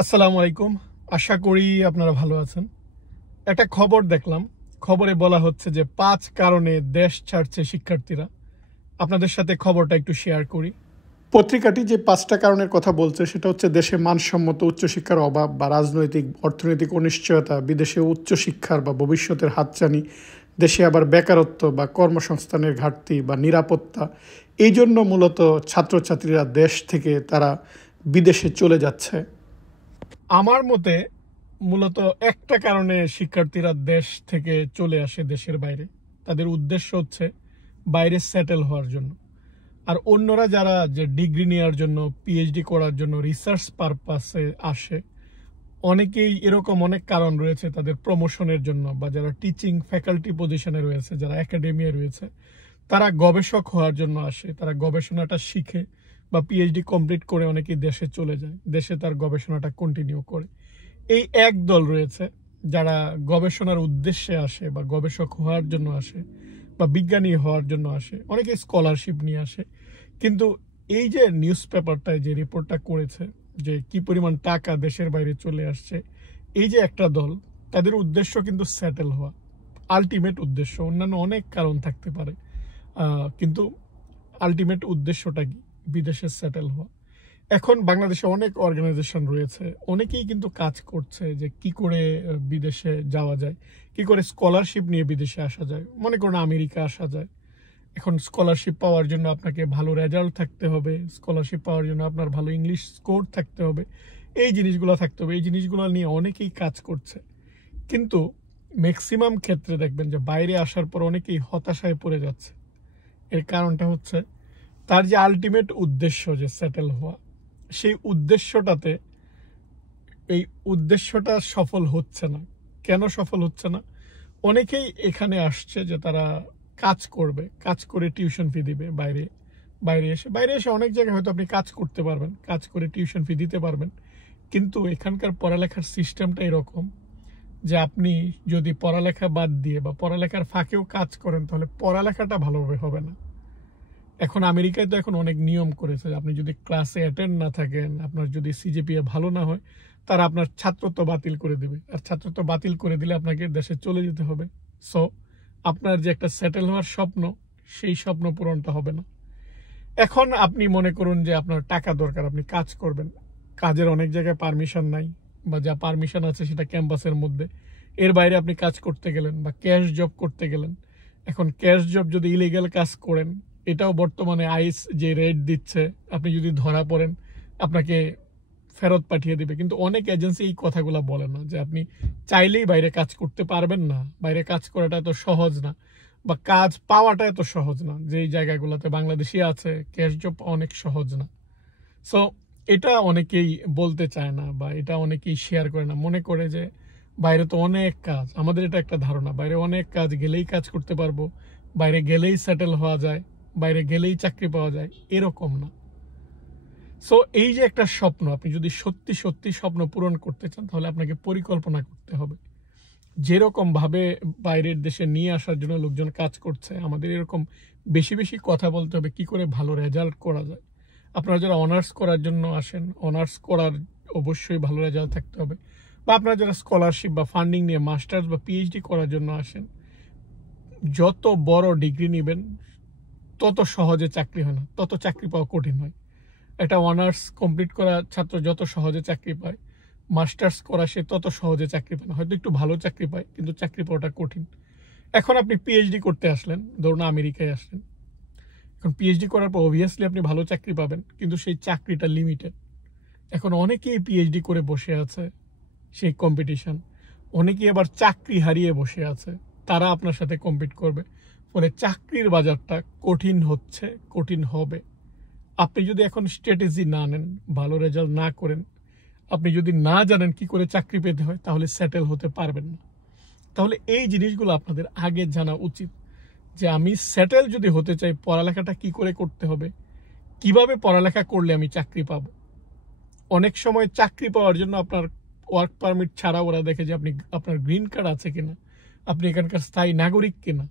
আসসালামু আলাইকুম। আশা করি আপনারা ভালো আছেন। একটা খবর দেখলাম। খবরে বলা হচ্ছে যে ৫ কারণে দেশ ছাড়ছে শিক্ষার্থীরা। আপনাদের সাথে খবরটা একটু শেয়ার করি। পত্রিকাটি যে ৫টা কারণের কথা বলছে সেটা হচ্ছে দেশে মানসম্মত উচ্চশিক্ষার অভাব বা রাজনৈতিক অর্থনৈতিক অনিশ্চয়তা, বিদেশে উচ্চশিক্ষার বা ভবিষ্যতের হাতছানি, দেশে আবার বেকারত্ব বা কর্মসংস্থানের ঘাটতি বা নিরাপত্তা। এই জন্য মূলত ছাত্রছাত্রীরা দেশ থেকে তারা বিদেশে চলে যাচ্ছে। আমার মতে মূলত একটা কারণে শিক্ষার্থীরা দেশ থেকে চলে আসে দেশের বাইরে। তাদের উদ্দেশ্য হচ্ছে বাইরে সেটেল হওয়ার জন্য। আর অন্যরা যারা যে ডিগ্রি নেওয়ার জন্য, পিএইচডি করার জন্য রিসার্চ পারপাসে আসে, অনেকেই এরকম অনেক কারণ রয়েছে তাদের প্রমোশনের জন্য, বা যারা টিচিং ফ্যাকাল্টি পজিশনে রয়েছে, যারা একাডেমিয়া রয়েছে, তারা গবেষক হওয়ার জন্য আসে। তারা গবেষণাটা শিখে বা পিএইচডি কমপ্লিট করে অনেকেই দেশে চলে যায়, দেশে তার গবেষণাটা কন্টিনিউ করে। এই এক দল রয়েছে যারা গবেষণার উদ্দেশ্যে আসে বা গবেষক হওয়ার জন্য আসে বা বিজ্ঞানী হওয়ার জন্য আসে, অনেকে স্কলারশিপ নিয়ে আসে। কিন্তু এই যে নিউজ পেপারটায় যে রিপোর্টটা করেছে যে কি পরিমাণ টাকা দেশের বাইরে চলে আসছে, এই যে একটা দল, তাদের উদ্দেশ্য কিন্তু সেটেল হওয়া, আলটিমেট উদ্দেশ্য। অন্যান্য অনেক কারণ থাকতে পারে, কিন্তু আলটিমেট উদ্দেশ্যটা কি? বিদেশে সেটেল হওয়া। এখন বাংলাদেশে অনেক অর্গানাইজেশন রয়েছে, অনেকেই কিন্তু কাজ করছে যে কি করে বিদেশে যাওয়া যায়, কি করে স্কলারশিপ নিয়ে বিদেশে আসা যায়। মনে করুন আমেরিকা আসা যায়। এখন স্কলারশিপ পাওয়ার জন্য আপনাকে ভালো রেজাল্ট থাকতে হবে, স্কলারশিপ পাওয়ার জন্য আপনার ভালো ইংলিশ স্কোর থাকতে হবে, এই জিনিসগুলো থাকতে হবে। এই জিনিসগুলো নিয়ে অনেকেই কাজ করছে। কিন্তু ম্যাক্সিমাম ক্ষেত্রে দেখবেন যে বাইরে আসার পর অনেকেই হতাশায় পড়ে যাচ্ছে। এর কারণটা হচ্ছে তার যে আলটিমেট উদ্দেশ্য যে সেটেল হওয়া, সেই উদ্দেশ্যটাতে এই উদ্দেশ্যটা সফল হচ্ছে না। কেন সফল হচ্ছে না? অনেকেই এখানে আসছে যে তারা কাজ করবে, কাজ করে টিউশন ফি দিবে বাইরে। বাইরে এসে অনেক জায়গায় হয়তো আপনি কাজ করতে পারবেন, কাজ করে টিউশন ফি দিতে পারবেন। কিন্তু এখানকার পড়ালেখার সিস্টেমটা এরকম যে আপনি যদি পড়ালেখা বাদ দিয়ে বা পড়ালেখার ফাঁকেও কাজ করেন, তাহলে পড়ালেখাটা ভালোভাবে হবে না। এখন আমেরিকায় তো এখন অনেক নিয়ম করেছে, আপনি যদি ক্লাসে অ্যাটেন্ড না থাকেন, আপনার যদি সিজিপিএ ভালো না হয়, তারা আপনার ছাত্রত্ব বাতিল করে দেবে। আর ছাত্রত্ব বাতিল করে দিলে আপনাকে দেশে চলে যেতে হবে। সো আপনার যে একটা সেটেল হওয়ার স্বপ্ন, সেই স্বপ্ন পূরণটা হবে না। এখন আপনি মনে করুন যে আপনার টাকা দরকার, আপনি কাজ করবেন। কাজের অনেক জায়গায় পারমিশন নাই, বা যা পারমিশন আছে সেটা ক্যাম্পাসের মধ্যে। এর বাইরে আপনি কাজ করতে গেলেন বা ক্যাশ জব করতে গেলেন। এখন ক্যাশ জব যদি ইলিগাল কাজ করেন, এটাও বর্তমানে আইস যে রেড দিচ্ছে, আপনি যদি ধরা পড়েন আপনাকে ফেরত পাঠিয়ে দিবে। কিন্তু অনেক এজেন্সি এই কথাগুলো বলে না যে আপনি চাইলেই বাইরে কাজ করতে পারবেন না, বাইরে কাজ করাটা এত সহজ না, বা কাজ পাওয়াটা এত সহজ না। যেই জায়গাগুলোতে বাংলাদেশি আছে, ক্যাশ জব অনেক সহজ না। সো এটা অনেকেই বলতে চায় না, বা এটা অনেকেই শেয়ার করে না। মনে করে যে বাইরে তো অনেক কাজ, আমাদের এটা একটা ধারণা বাইরে অনেক কাজ, গেলেই কাজ করতে পারবো, বাইরে গেলেই সেটেল হওয়া যায়, বাইরে গেলেই চাকরি পাওয়া যায়, এরকম না। সো এই যে একটা স্বপ্ন, আপনি যদি সত্যি সত্যি স্বপ্ন পূরণ করতে চান, তাহলে আপনাকে পরিকল্পনা করতে হবে। যেরকম ভাবে বাইরের দেশে নিয়ে আসার জন্য লোকজন কাজ করছে, আমাদের এরকম বেশি বেশি কথা বলতে হবে কি করে ভালো রেজাল্ট করা যায়। আপনারা যারা অনার্স করার জন্য আসেন, অনার্স করার অবশ্যই ভালো রেজাল্ট থাকতে হবে। বা আপনারা যারা স্কলারশিপ বা ফান্ডিং নিয়ে মাস্টার্স বা পিএইচডি করার জন্য আসেন, যত বড় ডিগ্রি নেবেন তত সহজে চাকরি হয় না, তত চাকরি পাওয়া কঠিন হয়। একটা অনার্স কমপ্লিট করা ছাত্র যত সহজে চাকরি পায়, মাস্টার্স করা সে তত সহজে চাকরি পায় না। হয়তো একটু ভালো চাকরি পায়, কিন্তু চাকরি পাওয়াটা কঠিন। এখন আপনি পিএইচডি করতে আসলেন, ধরুন আমেরিকায় আসলেন। এখন পিএইচডি করার পর অবভিয়াসলি আপনি ভালো চাকরি পাবেন, কিন্তু সেই চাকরিটা লিমিটেড। এখন অনেকেই পিএইচডি করে বসে আছে সেই কম্পিটিশন, অনেকেই আবার চাকরি হারিয়ে বসে আছে, তারা আপনার সাথে কম্পিট করবে। ফলে চাকরির বাজারটা কঠিন হচ্ছে, কঠিন হবে। আপনি যদি এখন স্ট্র্যাটেজি না নেন, ভালো রেজাল্ট না করেন, আপনি যদি না জানেন কি করে চাকরি পেতে হয়, তাহলে সেটেল হতে পারবেন না। তাহলে এই জিনিসগুলো আপনাদের আগে জানা উচিত যে আমি সেটেল যদি হতে চাই, পড়ালেখাটা কি করে করতে হবে, কিভাবে পড়ালেখা করলে আমি চাকরি পাবো। অনেক সময় চাকরি পাওয়ার জন্য আপনার ওয়ার্ক পারমিট ছাড়া ওরা দেখে যে আপনি, আপনার গ্রিন কার্ড আছে কিনা, আপনি এখানকার স্থায়ী নাগরিক কিনা,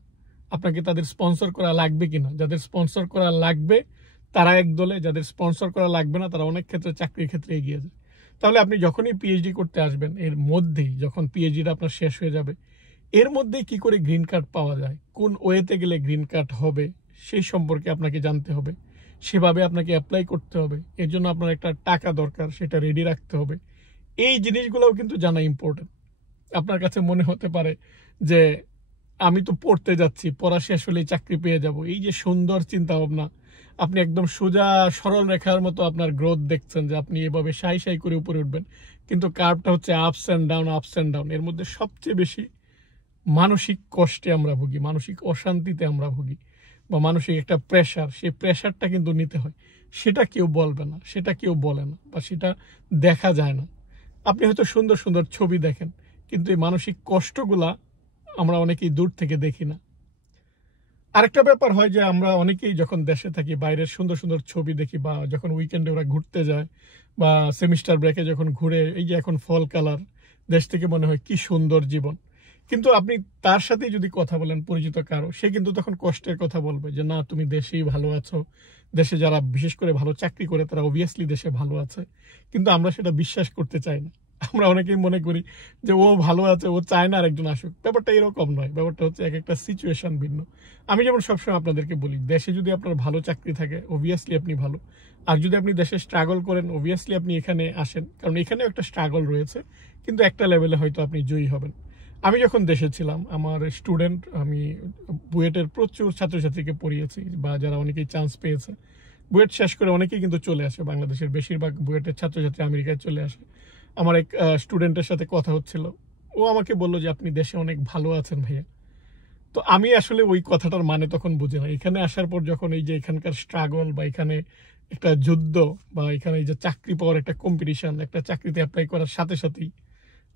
আপনাকে তাদের স্পন্সর করা লাগবে কিনা। যাদের স্পন্সর করা লাগবে তারা এক দলে, যাদের স্পন্সর করা লাগবে না তারা অনেক ক্ষেত্রে চাকরির ক্ষেত্রে এগিয়ে যায়। তাহলে আপনি যখনই পিএইচডি করতে আসবেন, এর মধ্যেই যখন পিএইচডিটা আপনার শেষ হয়ে যাবে, এর মধ্যেই কি করে গ্রিন কার্ড পাওয়া যায়, কোন ওয়েতে গেলে গ্রিন কার্ড হবে, সেই সম্পর্কে আপনাকে জানতে হবে। সেভাবে আপনাকে অ্যাপ্লাই করতে হবে। এর জন্য আপনার একটা টাকা দরকার, সেটা রেডি রাখতে হবে। এই জিনিসগুলোও কিন্তু জানা ইম্পর্টেন্ট। আপনার কাছে মনে হতে পারে যে আমি তো পড়তে যাচ্ছি, পড়া শেষ হলেই চাকরি পেয়ে যাব, এই যে সুন্দর চিন্তা ভাবনা, আপনি একদম সোজা সরল রেখার মতো আপনার গ্রোথ দেখছেন যে আপনি এভাবে সাই সাই করে উপরে উঠবেন, কিন্তু কার্ভটা হচ্ছে ups and down, ups and down. এর মধ্যে সবচেয়ে বেশি মানসিক কষ্টে আমরা ভুগি, মানসিক অশান্তিতে আমরা ভুগি, বা মানসিক একটা প্রেশার, সেই প্রেশারটা কিন্তু নিতে হয়। সেটা কেউ বলবে না, সেটা কেউ বলে না, বা সেটা দেখা যায় না। আপনি হয়তো সুন্দর সুন্দর ছবি দেখেন, কিন্তু এই মানসিক কষ্টগুলা আমরা অনেকেই দূর থেকে দেখি না। আরেকটা ব্যাপার হয় যে আমরা অনেকেই যখন দেশে থাকি, বাইরের সুন্দর সুন্দর ছবি দেখি, বা যখন উইকেন্ডে ওরা ঘুরতে যায়, বা সেমিস্টার ব্রেকে যখন ঘুরে, এই যে এখন ফল কালার, দেশ থেকে মনে হয় কি সুন্দর জীবন। কিন্তু আপনি তার সাথেই যদি কথা বলেন পরিচিত কারো, সে কিন্তু তখন কষ্টের কথা বলবে যে না, তুমি দেশেই ভালো আছো, দেশে যারা বিশেষ করে ভালো চাকরি করে তারা অবভিয়াসলি দেশে ভালো আছে। কিন্তু আমরা সেটা বিশ্বাস করতে চাই না। আমরা অনেকেই মনে করি যে ও ভালো আছে, ও চায় না আরেকজন আসুক। ব্যাপারটা এরকম নয়, ব্যাপারটা হচ্ছে এক একটা সিচুয়েশন ভিন্ন। আমি যেমন সবসময় আপনাদেরকে বলি, দেশে যদি আপনার ভালো চাকরি থাকে অবভিয়াসলি আপনি ভালো, আর যদি আপনি দেশে স্ট্রাগল করেন অবভিয়াসলি আপনি এখানে আসেন, কারণ এখানেও একটা স্ট্রাগল রয়েছে, কিন্তু একটা লেভেলে হয়তো আপনি জয়ী হবেন। আমি যখন দেশে ছিলাম, আমার স্টুডেন্ট, আমি বুয়েটের প্রচুর ছাত্রছাত্রীকে পড়িয়েছি, বা যারা অনেকেই চান্স পেয়েছে, বুয়েট শেষ করে অনেকেই কিন্তু চলে আসে, বাংলাদেশের বেশিরভাগ বুয়েটের ছাত্রছাত্রী আমেরিকায় চলে আসে। আমার এক স্টুডেন্টের সাথে কথা হচ্ছিল, ও আমাকে বলল যে আপনি দেশে অনেক ভালো আছেন ভাইয়া। তো আমি আসলে ওই কথাটার মানে তখন বুঝি না। এখানে আসার পর যখন এই যে এখানকার স্ট্রাগল, বা এখানে একটা যুদ্ধ, বা এখানে এই যে চাকরি পাওয়ার একটা কম্পিটিশন, একটা চাকরিতে অ্যাপ্লাই করার সাথে সাথেই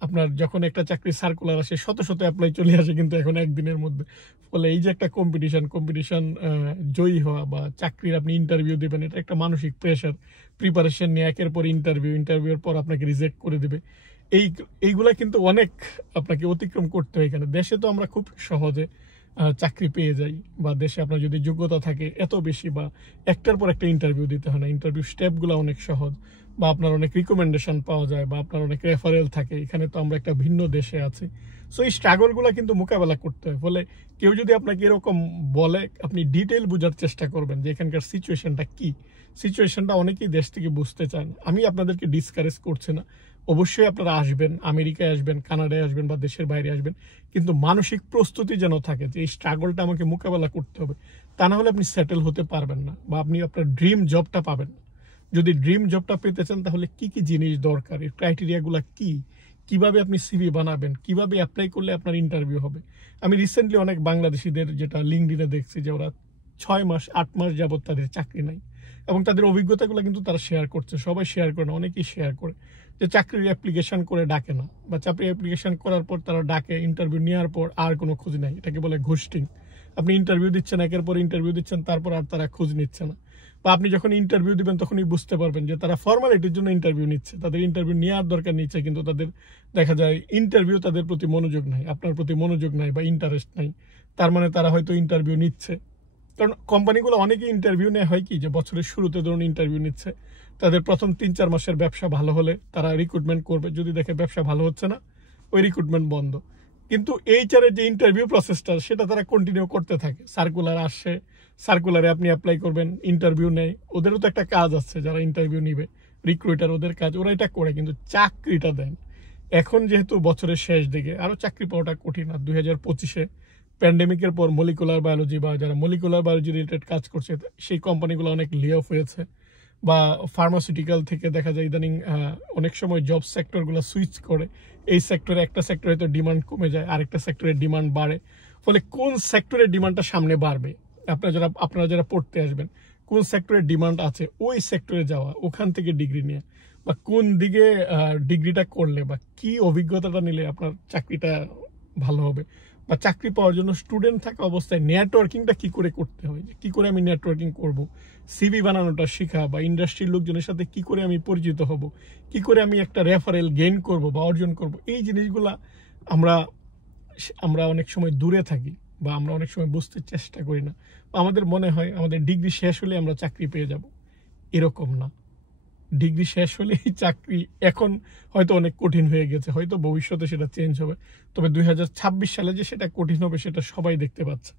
আপনার যখন একটা চাকরি সার্কুলার আসে, শত শত অ্যাপ্লাই চলে আসে কিন্তু এখন একদিনের মধ্যে। ফলে এই যে একটা কম্পিটিশন জয়ী হওয়া, বা চাকরির আপনি ইন্টারভিউ দেবেন, এটা একটা মানসিক প্রেশার, প্রিপারেশন নিয়ে একের পর ইন্টারভিউর পর আপনাকে রিজেক্ট করে দেবে। এইগুলা কিন্তু অনেক আপনাকে অতিক্রম করতে হয় এখানে। দেশে তো আমরা খুব সহজে চাকরি পেয়ে যাই, বা দেশে আপনার যদি যোগ্যতা থাকে এত বেশি, বা একটার পর একটা ইন্টারভিউ দিতে হয় না, ইন্টারভিউ স্টেপগুলো অনেক সহজ, বা আপনার অনেক রিকমেন্ডেশন পাওয়া যায়, বা আপনার অনেক রেফারেল থাকে। এখানে তো আমরা একটা ভিন্ন দেশে আছি। সো এই স্ট্রাগলগুলো কিন্তু মোকাবেলা করতে হয়। ফলে কেউ যদি আপনাকে এরকম বলে, আপনি ডিটেল বোঝার চেষ্টা করবেন যে এখানকার সিচুয়েশনটা কি। সিচুয়েশনটা অনেকেই দেশ থেকে বুঝতে চান। আমি আপনাদেরকে ডিসকারেজ করছি না, অবশ্যই আপনারা আসবেন, আমেরিকায় আসবেন, কানাডায় আসবেন, বা দেশের বাইরে আসবেন, কিন্তু মানসিক প্রস্তুতি যেন থাকে যে এই স্ট্রাগলটা আমাকে মোকাবেলা করতে হবে। তা না হলে আপনি সেটেল হতে পারবেন না, বা আপনি আপনার ড্রিম জবটা পাবেন না। যদি ড্রিম জবটা পেতে চান, তাহলে কি কি জিনিস দরকার, এর ক্রাইটেরিয়াগুলো কি, কিভাবে আপনি সিভি বানাবেন, কিভাবে অ্যাপ্লাই করলে আপনার ইন্টারভিউ হবে। আমি রিসেন্টলি অনেক বাংলাদেশিদের যেটা লিঙ্কডইনে দেখছি, যে ওরা 6 মাস 8 মাস যাবত তাদের চাকরি নাই, এবং তাদের অভিজ্ঞতাগুলো কিন্তু তারা শেয়ার করছে। সবাই শেয়ার করে না, অনেকেই শেয়ার করে যে চাকরির অ্যাপ্লিকেশন করে ডাকে না, বা চাকরির অ্যাপ্লিকেশন করার পর তারা ডাকে, ইন্টারভিউ নেওয়ার পর আর কোনো খোঁজ নেই। এটাকে বলে ঘোস্টিং। আপনি ইন্টারভিউ দিচ্ছেন, একের পর ইন্টারভিউ দিচ্ছেন, তারপর আর তারা খোঁজ নিচ্ছে না। বা আপনি যখন ইন্টারভিউ দিবেন তখনই বুঝতে পারবেন যে তারা ফর্মালিটির জন্য ইন্টারভিউ নিচ্ছে, তাদের ইন্টারভিউ নেওয়ার দরকার নিচ্ছে, কিন্তু তাদের দেখা যায় ইন্টারভিউ তাদের প্রতি মনোযোগ নাই, আপনার প্রতি মনোযোগ নাই, বা ইন্টারেস্ট নাই। তার মানে তারা হয়তো ইন্টারভিউ নিচ্ছে, কারণ কোম্পানিগুলো অনেকেই ইন্টারভিউ নেয়, হয় কি যে বছরের শুরুতে ধরুন ইন্টারভিউ নিচ্ছে, তাদের প্রথম 3-4 মাসের ব্যবসা ভালো হলে তারা রিক্রুটমেন্ট করবে, যদি দেখে ব্যবসা ভালো হচ্ছে না, ওই রিক্রুটমেন্ট বন্ধ। কিন্তু এইচআরের যে ইন্টারভিউ প্রসেসটা, সেটা তারা কন্টিনিউ করতে থাকে। সার্কুলার আসে, সার্কুলারে আপনি অ্যাপ্লাই করবেন, ইন্টারভিউ নেয়, ওদেরও তো একটা কাজ আছে, যারা ইন্টারভিউ নিবে, রিক্রুটার, ওদের কাজ, ওরা এটা করে, কিন্তু চাকরিটা দেন। এখন যেহেতু বছরের শেষ দিকে, আরও চাকরি পাওয়াটা কঠিন। আর 2025-এ প্যান্ডেমিকের পর মলিকুলার বায়োলজি, বা যারা মলিকুলার বায়োলজি রিলেটেড কাজ করছে, সেই কোম্পানিগুলো অনেক লে অফ হয়েছে, বা ফার্মাসিউটিক্যাল থেকে দেখা যায় ইদানিং অনেক সময় জব সেক্টরগুলো সুইচ করে। এই সেক্টরে, একটা সেক্টরে তো ডিমান্ড কমে যায়, আরেকটা সেক্টরে ডিমান্ড বাড়ে। ফলে কোন সেক্টরের ডিমান্ডটা সামনে বাড়বে, আপনারা যারা পড়তে আসবেন, কোন সেক্টরের ডিমান্ড আছে ওই সেক্টরে যাওয়া, ওখান থেকে ডিগ্রি নেওয়া, বা কোন দিকে ডিগ্রিটা করলে, বা কি অভিজ্ঞতাটা নিলে আপনার চাকরিটা ভালো হবে, বা চাকরি পাওয়ার জন্য স্টুডেন্ট থাকা অবস্থায় নেটওয়ার্কিংটা কি করে করতে হয়, কি করে আমি নেটওয়ার্কিং করব, সিভি বানানোটা শেখা, বা ইন্ডাস্ট্রির লোকজনের সাথে কি করে আমি পরিচিত হব, কি করে আমি একটা রেফারেল গেইন করব বা অর্জন করব, এই জিনিসগুলা আমরা আমরা অনেক সময় দূরে থাকি, বা আমরা অনেক সময় বুঝতে চেষ্টা করি না। আমাদের মনে হয় আমাদের ডিগ্রি শেষ হলে আমরা চাকরি পেয়ে যাব, এরকম না। ডিগ্রি শেষ হলেই চাকরি এখন হয়তো অনেক কঠিন হয়ে গেছে, হয়তো ভবিষ্যতে সেটা চেঞ্জ হবে, তবে 2026 সালে যে সেটা কঠিন হবে সেটা সবাই দেখতে পাচ্ছে,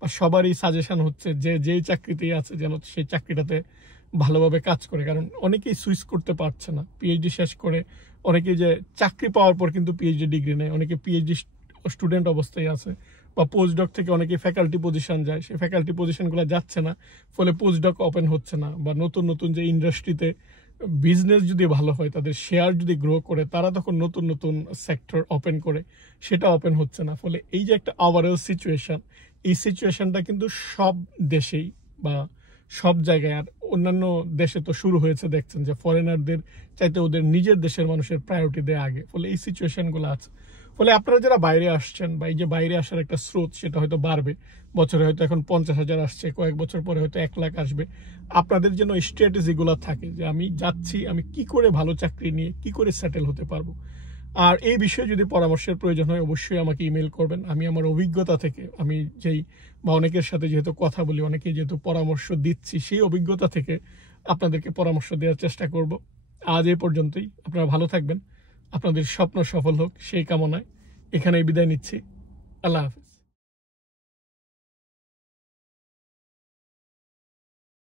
বা সবারই সাজেশন হচ্ছে যে যেই চাকরিতেই আছে যেন সেই চাকরিটাতে ভালোভাবে কাজ করে। কারণ অনেকেই সুইচ করতে পারছে না পিএইচডি শেষ করে, অনেকেই যে চাকরি পাওয়ার পর কিন্তু পিএইচডি ডিগ্রি নেয়, অনেকে পিএইচডি স্টুডেন্ট অবস্থায় আছে, বা পোস্টডক থেকে অনেকে ফ্যাকাল্টি পজিশন যায়, সেই ফ্যাকাল্টি পজিশনগুলো যাচ্ছে না, ফলে পোস্টডক ওপেন হচ্ছে না, বা নতুন নতুন যে ইন্ডাস্ট্রিতে বিজনেস যদি ভালো হয়, তাদের শেয়ার যদি গ্রো করে, তারা তখন নতুন নতুন সেক্টর ওপেন করে, সেটা ওপেন হচ্ছে না। ফলে এই যে একটা ওভারঅল সিচুয়েশন, এই সিচুয়েশনটা কিন্তু সব দেশেই বা সব জায়গায়, আর অন্যান্য দেশে তো শুরু হয়েছে, দেখছেন যে ফরেনারদের চাইতে ওদের নিজের দেশের মানুষের প্রায়োরিটি দেয় আগে। ফলে এই সিচুয়েশনগুলো আছে। ফলে আপনারা যারা বাইরে আসছেন, বা এই যে বাইরে আসার একটা স্রোত, সেটা হয়তো বাড়বে, বছরে হয়তো এখন 50,000 আসছে, কয়েক বছর পরে হয়তো 1 লাখ আসবে। আপনাদের যেন স্ট্র্যাটেজিগুলো থাকে যে আমি যাচ্ছি, আমি কি করে ভালো চাকরি নিয়ে কি করে সেটেল হতে পারবো। আর এই বিষয়ে যদি পরামর্শের প্রয়োজন হয়, অবশ্যই আমাকে ইমেল করবেন। আমি আমার অভিজ্ঞতা থেকে, আমি যেই বা অনেকের সাথে যেহেতু কথা বলি, অনেকেই যেহেতু পরামর্শ দিচ্ছি, সেই অভিজ্ঞতা থেকে আপনাদেরকে পরামর্শ দেওয়ার চেষ্টা করব। আজ এই পর্যন্তই। আপনারা ভালো থাকবেন, আপনাদের স্বপ্ন সফল হোক সেই কামনায় এখানেই বিদায় নিচ্ছি। আল্লাহ হাফেজ।